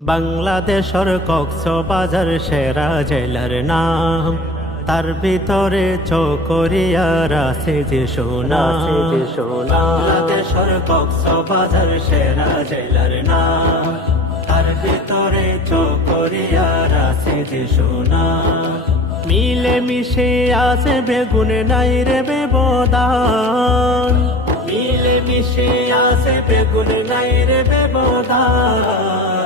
বাংলাদেশর কক্সবাজার সেরা জেলার নাম। তার ভিতরে চকরিয়ার আছে যে সোনা। বাংলাদেশর কক্সবাজার সেরা জেলার নাম। তার ভিতরে চকরিয়ার আছে যে সোনা। মিলে মিশে আছে বেগুন নাই রে বেবদান বেগুন নাই রে বেবদান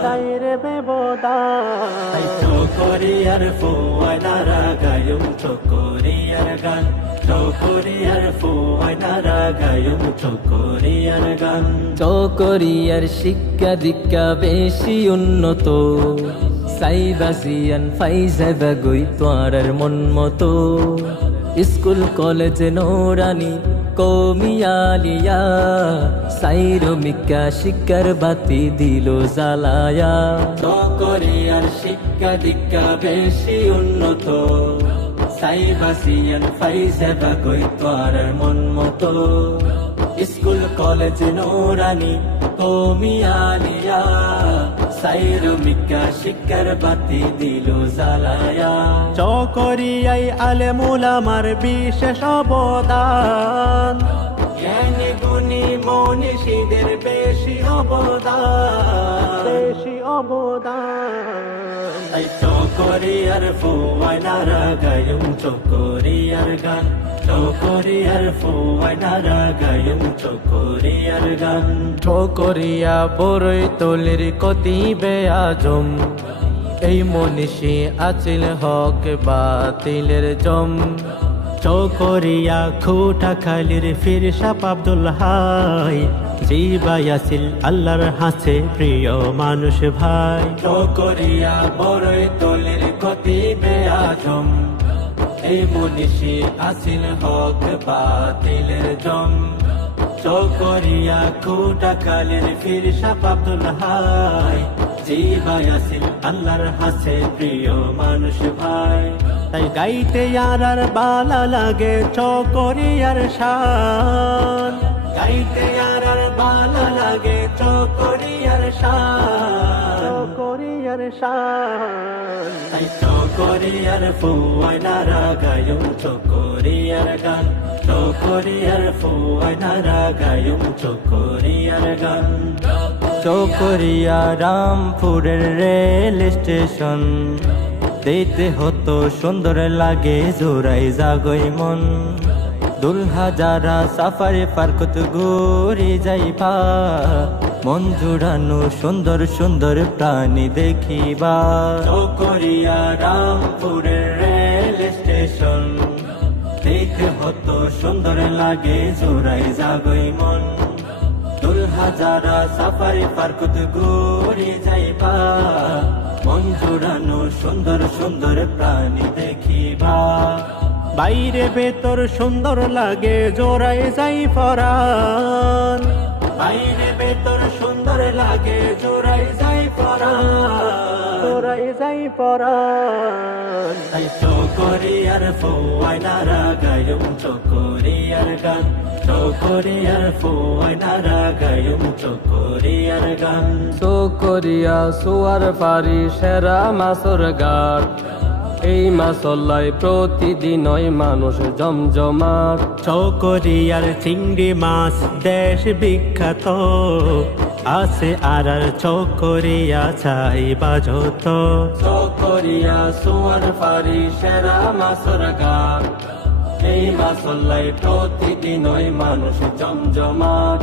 নাই রে বেবদান চকরিয়ার ফুয়ানারা গায়ুম চকরিয়ার গান। চকরিয়ার ফুয়ানারা গায়ুম চকরিয়ার গান। চকরিয়ার শিক্ষা দীক্ষা বেশি উন্নত। সাইবাসিয়ান ফাইজাবা গই তোয়ার মন মতো। School, college, নোরানি, কমিয়ালিয়া। সাইরমিকা শিক্ষার বাতি দিল জ্বালায়া। চকরিয়ার শিক্ষা দীক্ষা বেশি উন্নত। সাইবাসিয়ান ফাইজাবা গই তোয়ার মন মতো। School, college, নোরানি, কমিয়ালিয়া। সাইরমিকা শিক্ষার বাতি দিল জ্বালায়া চকরিয়াই আলেমুল আমার বিশেষ অবদান। জ্ঞানী গুণী মনীষীদের বেশি অবদান। বেশি অবদান। তাই চকরিয়ার ফুয়াইনারা গায়ুম চকরিয়ার গান চকরিয়ার ফুয়াইনারা গায়ুম চকরিয়ার গান। ঠোকরিয়া বড়ই তলির কতি বেয়াজম এই মনীষী আছিল হক বাতিলের জম। চকরিয়া খুটা খালির ফির সাপ আব্দুল হাই জিবাই আসিল আল্লাহর হাসে প্রিয় মানুষ ভাই। চকরিয়া বড়ই তলির কতি বেআজম এই মনীষী আসিল হক বাতিলের জম। চকরিয়া খুটা কালের ফির সাপ আব্দুল হাই জিবাই আসিল আল্লাহর হাসে প্রিয় মানুষ ভাই। তাই গাইতে আর বালা লাগে চকরিয়ার শান। গাইতে আর আর বালা লাগে চকরিয়ার শান। চকরিয়ার শান। তাই চকরিয়ার গায়ুম চকরিয়ার গান। চকরিয়ার ফুয়াইনারা গায়ুম চকরিয়ার গান। চকরিয়া রামপুরের রেল স্টেশন। দেখতে হতো সুন্দর লাগে জোড়াই জাগই মন। দুলহা যারা সাফারি পার্কত ঘুরি যাইবা। মন জুড়ানো সুন্দর সুন্দর প্রাণী দেখিবা। চকরিয়া রামপুরের রেল স্টেশন। দেখতে হতো সুন্দর লাগে জোড়াই জাগই মন। দুলহা যারা সাফারি পার্কত ঘুরি যাইবা। মন জোড়ানো সুন্দর সুন্দর প্রাণী দেখিবা। বাইরে ভেতর সুন্দর লাগে জোড়াই যাই পরান বাইরে ভেতর সুন্দর লাগে জোড়াই যাই পরান জোড়াই যাই পরান তাই চকরিয়ার ফোয়াইনারা গায়ুম চকরিয়ার গান। চকরিয়ার ফোয়াইনারা গায়ুম চকরিয়ার গান। চকরিয়া সোয়ার পারি সেরা মাছর গাট এই মাছল্লাই প্রতিদিনই মানুষ জমজমাট। চকরিয়ার চিংড়ি মাছ দেশ বিখ্যাত। আছে আর আর চকরিয়া চাই বাজত। চকরিয়া সোয়ার পারি সেরা মাছর গান এই মাছল্লাই প্রতিদিনই মানুষ জমজমাট।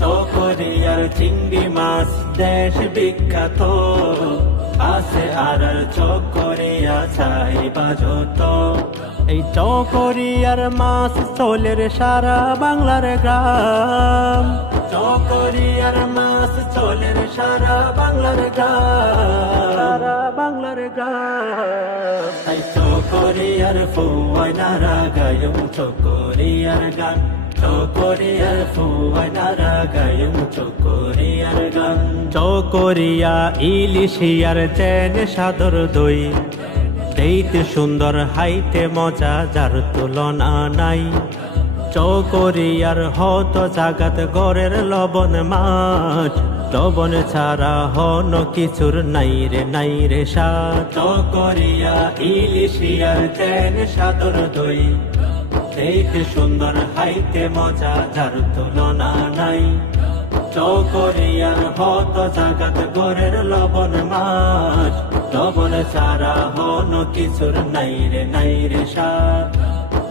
চকরিয়ার চিংড়ি মাছ দেশ বিখ্যাত। আছে আর চকরিয়া চাই বাজত। এই চকরিয়ার মাছ চলের সারা বাংলার গ্রাম। চকরিয়ার মাছ চলের সারা বাংলার গ্রাম। সারা বাংলার গ্রাম। তাই চকরিয়ার ফুয়াইনারা গায়ুম চকরিয়ার গান। চকরিয়া ইলিশিয়ার চেন সাদর দই। দেখতে সুন্দর, হাইতে মজা, যার তুলনা নাই। চকরিয়ার হত জাগাত গড়ের লবণ মাছ। লবণ ছাড়া হন কিছুর নাই রে নাই রে সা চকরিয়া ইলিশিয়ার চেন সাদর দই। দেখতে সুন্দর হাইতে মজা, যার তুলনা নাই। চকরিয়ার হত জাগাত গরের লবণ মাছ। লবণ ছাড়া হন কিছুর নাই রে নাই রে সাত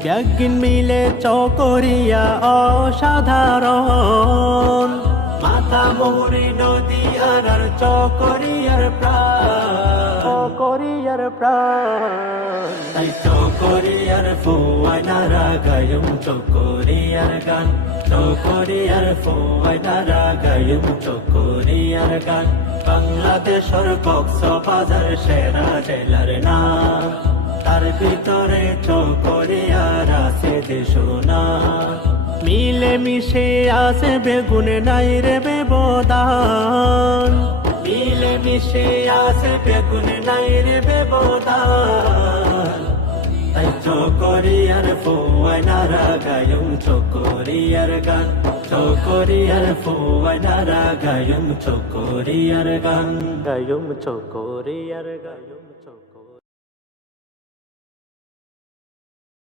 ব্যাগিন মিলে চকরিয়া অসাধারণ। মাথা মোহরি নদী আর চকরিয়ার প্রাণ। চকরিয়ার প্রাণ। তাই চকরিয়ার ফুয়াই নারা গায়ুম, চকরিয়ার গান। চকরিয়ার ফুয়াই নারা গায়ুম, চকরিয়ার গান। বাংলাদেশের কক্স বাজার সেরা জেলার নাম। তার ভিতরে চকরিয়ার আছে দেশনা। মিলে মিশে আছে বেগুনে, নাই রে বেবদান। মিলে মিশে আছে বেগুন নাই রে তাই চকরিয়ার ফুয়াই নারা গায়ুম চকরিয়ার গান, চকরিয়ার ফুয়াই নারা গায়ুম চকরিয়ার গান। গায়ুম চকরিয়ার গায়ুম